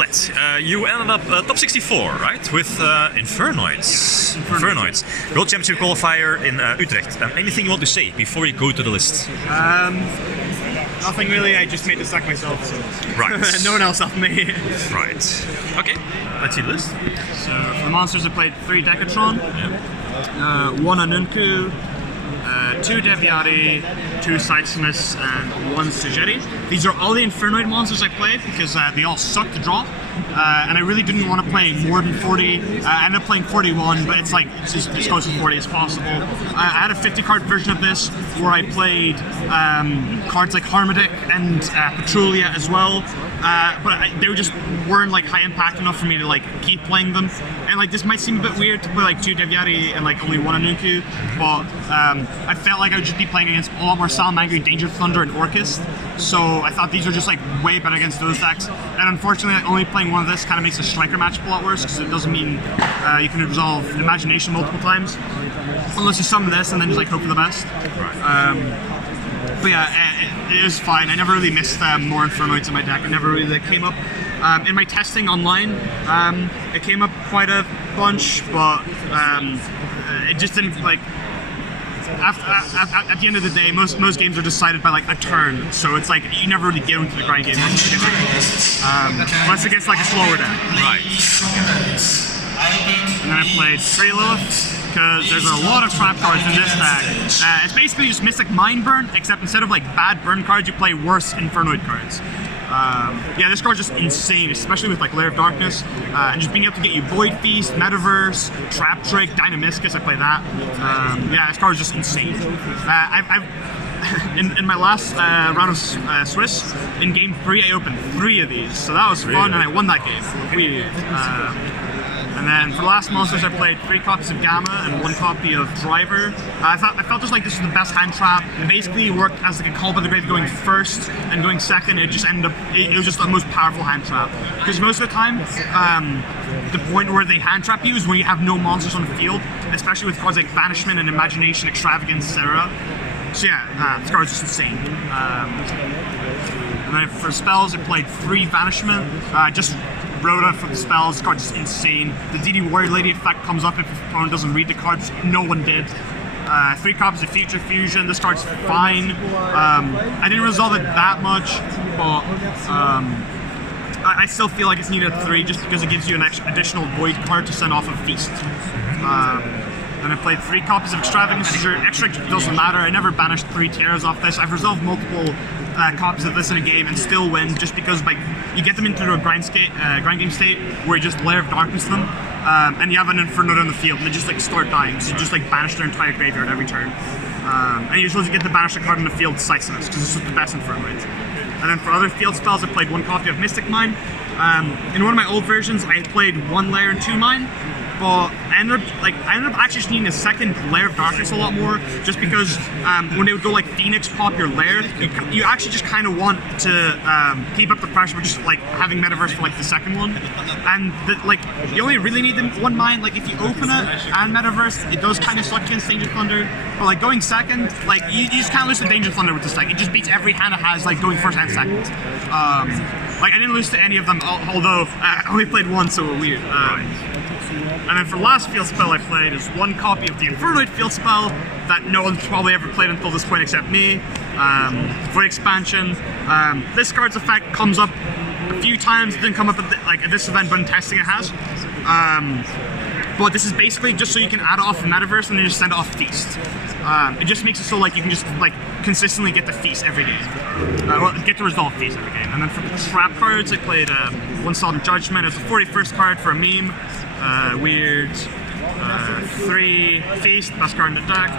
Vlad, you ended up top 64, right? With Infernoids. World Championship qualifier in Utrecht. Anything you want to say before you go to the list? Nothing really, I just made the stack myself, so... Right. No one else helped me. Right. Okay, let's see the list. So, for the monsters I played 3 Decatron, 1 Anunku, 2 Deviati, 2 Seismus, and 1 Sujeti. These are all the Infernoid monsters I played because they all suck to draw. And I really didn't want to play more than 40. I ended up playing 41, but it's like it's just as close to 40 as possible. I had a 50 card version of this where I played cards like Harmodic and Petrulia as well. But they just weren't like high impact enough for me to like keep playing them. And like this might seem a bit weird to play like 2 Deviati and like only 1 Anunku, but I felt like I would just be playing against a lot more Salamangreat, Danger Thunder, and Orcust. So I thought these are just like way better against those decks. And unfortunately, only playing one of this kind of makes a striker matchup a lot worse because it doesn't mean you can resolve Imagination multiple times. Unless you summon this and then just like hope for the best. But yeah, it was fine. I never really missed more Infernoids in my deck. It never really came up. In my testing online, it came up quite a bunch, but it just didn't like. At the end of the day, most games are decided by like a turn, so it's like you never really get into the grind game unless it gets like a slower deck. Right. And then I played 3 Lilith because there's a lot of trap cards in this deck. It's basically just Mystic Mind Burn, except instead of like bad burn cards, you play worse Infernoid cards. Yeah, this card's just insane, especially with like Lair of Darkness, and just being able to get you Void Feast, Metaverse, Trap Trick, Dynamiscus, I play that. Yeah, this card is just insane. In my last round of Swiss, in game 3, I opened 3 of these, so that was fun, and I won that game. Weird. And then for the last monsters, I played 3 copies of Gamma and 1 copy of Driver. I felt just like this was the best hand trap. It basically worked as like a Call by the Grave going first and going second. It just ended up, it was just the most powerful hand trap. Because most of the time, the point where they hand trap you is when you have no monsters on the field, especially with cards like Banishment and Imagination, Extravagance, etc. So yeah, this card's just insane. And then for spells, I played 3 Banishment. Just wrote out for the spells. This card's just insane. The DD Warrior Lady effect comes up if your opponent doesn't read the cards. No one did. 3 copies of Future Fusion. This card's fine. I didn't resolve it that much, but I still feel like it's needed 3 just because it gives you an additional Void card to send off of Feast. And I played 3 copies of Extravagance. Extra doesn't matter. I never banished 3 Terras off this. I've resolved multiple copies of this in a game and still win just because like you get them into a grind game state where you just Lair of Darkness them and you have an Inferno on the field and they just like start dying, so you just like banish their entire graveyard every turn. And you're supposed to get the banish card in the field Seismus because this is the best Infernoids. And then for other field spells, I played 1 copy of Mystic Mine. In one of my old versions, I played 1 Lair and 2 Mine. But I ended up actually just needing a second Lair of Darkness a lot more, just because when they would go like Phoenix pop your Lair, you actually just kind of want to keep up the pressure for just like having Metaverse for like the second one, and like you only really need 1 mine. Like if you open it and Metaverse, it does kind of suck against Danger Thunder, but like going second, like you just can't lose to Danger Thunder with this deck. It just beats every hand it has, like going first and second. Like I didn't lose to any of them, although I only played 1, so weird. And then for the last field spell I played is 1 copy of the Infernoid field spell that no one's probably ever played until this point except me. For expansion, this card's effect comes up a few times. It didn't come up at this event, but in testing it has. But this is basically just so you can add it off of Metaverse and then just send it off Feast. It just makes it so like you can just like consistently get the Feast every game. Well, get to resolve Feast every game. And then for the trap cards, I played 1 Solemn Judgment. It was the 41st card for a meme. Weird. 3 Feast, best card in the deck.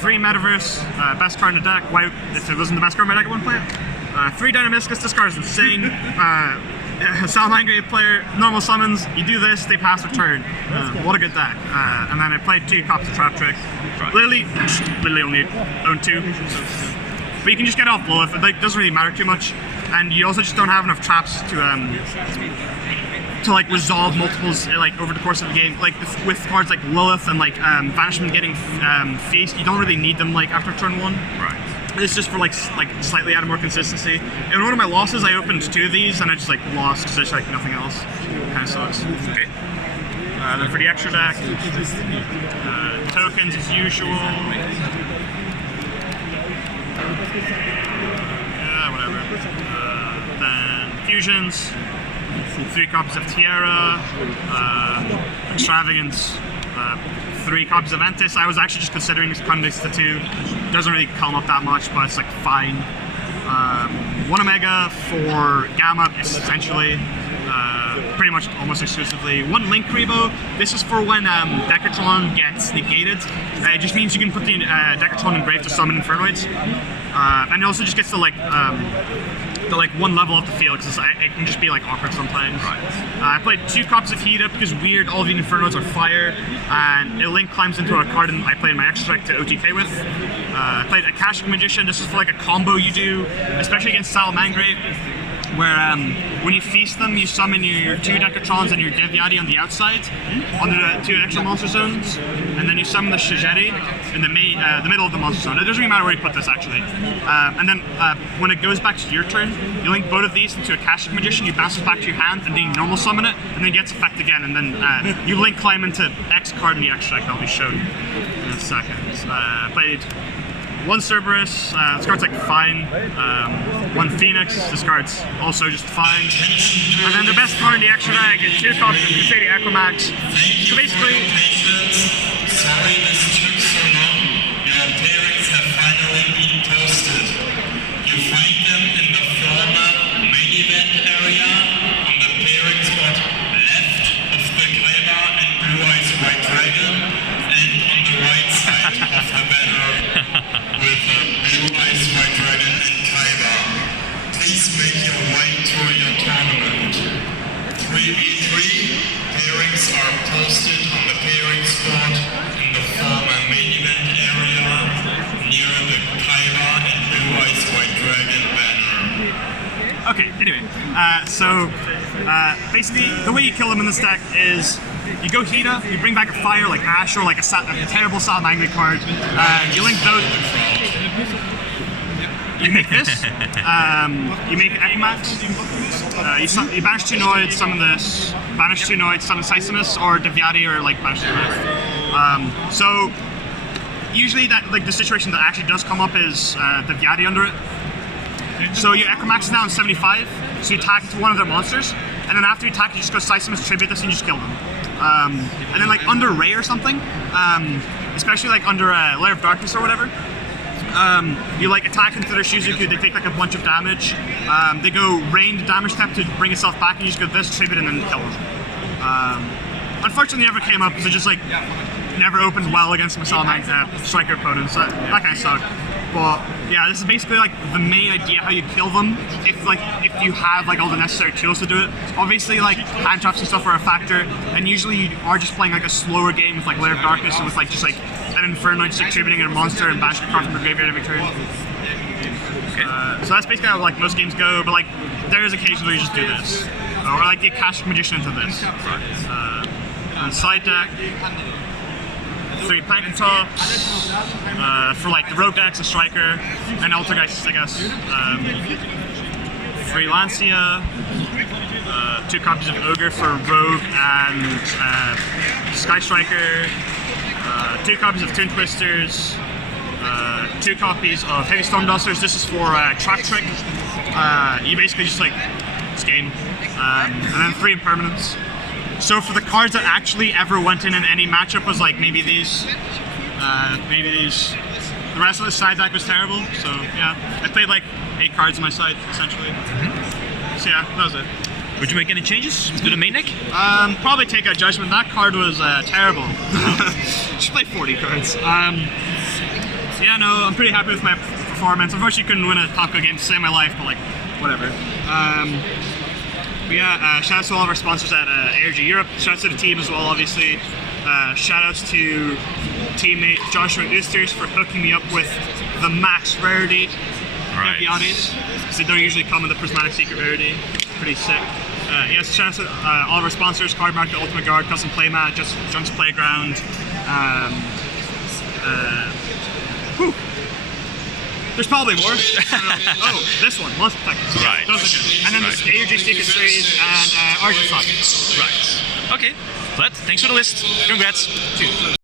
3 Metaverse, best card in the deck. Why, if it wasn't the best card in my deck, I wouldn't play it. 3 Dynamiscus, this card is insane. Salamangreat player, normal summons, you do this, they pass a turn. What a good deck. And then I played 2 copies of Trap Trick. Literally only own 2. But you can just get off Lilith, it like, doesn't really matter too much. And you also just don't have enough traps to like resolve multiples like over the course of the game. Like with cards like Lilith and like Banishment getting Feast, you don't really need them like after turn 1. Right. This is just for like slightly added more consistency. In one of my losses, I opened 2 of these and I just like lost because there's like nothing else. Kind of sucks. Okay. Then for the extra deck, tokens as usual. Yeah, whatever. Then fusions, 3 copies of Tierra, Extravagance, 3 copies of Ventus. I was actually just considering cutting this to 2. Doesn't really come up that much, but it's like fine. 1 Omega for Gamma, essentially. Pretty much almost exclusively. 1 Link Rebo. This is for when Decatron gets negated. It just means you can put the Decatron engrave to summon Infernoids. And it also just gets to like the 1 level up the field because it can just be like awkward sometimes. Right. I played 2 copies of Heat Up because weird, all of the Infernoids are fire, and a Link climbs into a card and I played my extra strike to OTK with. I played Akashic Magician. This is for like a combo you do, especially against Salamangreat, where when you feast them, you summon your 2 Decatrons and your Devyati on the outside, under the 2 extra monster zones, and then you summon the Shigeri in the middle of the monster zone. It doesn't really matter where you put this, actually. And then when it goes back to your turn, you link both of these into Akashic Magician, you bounce it back to your hand, and then you normal summon it, and then it gets effect again, and then you link climb into X card in the extra deck. That'll be shown in a second. Played 1 Cerberus, this card's like fine. 1 Phoenix, this card's also just fine. And then the best card in the extra deck is 2 copies of Crusader Aquamax. So basically, sorry this took so long. Your pairings have finally been posted. You find them in the former main event area on the pairing spot left of the Kaiba and Blue Eyes White Dragon, and on the right side of the banner with Blue Eyes White Dragon and Kaiba. Please make your way to your tournament. 3v3 pairings are posted on the pairing spot in the former main event area near the Kaiba and Blue Eyes White Dragon banner. okay, anyway, basically the way you kill them in this deck is you go Hida, you bring back a fire like Ash or like a terrible Salamangreat card, you link those. You make this, you make Equimax, you banish 2 Noids, summon this, banish 2 Noids, summon Sisymus, or Devyati, or like banish 2 Noids. So usually that the situation that actually does come up is Devyati under it. So you Equimax is now on 75, so you attack to one of their monsters, and then after you attack you just go Sisymus, tribute this, and you just kill them. And then like under Ray or something, especially like under Lair of Darkness or whatever, you like attack into their Shizuku, they take like a bunch of damage, they go rain damage step to bring itself back, and you just go this, tribute, and then kill them. Unfortunately never came up because it just like never opened well against my striker opponents, that kind of sucked. But yeah, this is basically like the main idea how you kill them if you have like all the necessary tools to do it. Obviously like hand traps and stuff are a factor, and usually you are just playing like a slower game with like Lair of Darkness and with like just like an Infernoid just contributing a monster and banishing a card from the graveyard every turn. So that's basically how like most games go, but like there is occasions where you just do this. Or like the Akashic Magician into this. And side deck, 3 Plankton Tops, for like the Rogue decks, a Striker, and Altergeist, I guess. 3 Lancia, 2 copies of Ogre for Rogue and Sky Striker, 2 copies of Toon Twisters, 2 copies of Heavy Storm Dusters. This is for Trap Trick. You basically just like game. And then 3 Impermanents. So for the cards that actually ever went in any matchup was like maybe these. The rest of the side deck was terrible. So yeah, I played like 8 cards on my side essentially. So yeah, that was it. Would you make any changes to the main deck? Probably take a Judgment. That card was terrible. Should play 40 cards. Yeah, no, I'm pretty happy with my performance. Unfortunately, couldn't win a Top Go game to save my life, but like, whatever. But yeah, shout out to all of our sponsors at ARG Europe. Shout out to the team as well, obviously. Shout outs to teammate Joshua Oosters for hooking me up with the max rarity Devyati's, because they don't usually come in the Prismatic Secret rarity. Pretty sick. Yes, shout out to all of our sponsors: Card Market, Ultimate Guard, Custom Playmat, Junk's Playground. There's probably more. Oh, this one, Lust Protectors. Right. Those are good. And then there's ARG Secret Series and Argent Sockets. Right. Okay. Vlad, thanks for the list. Congrats. Cheers.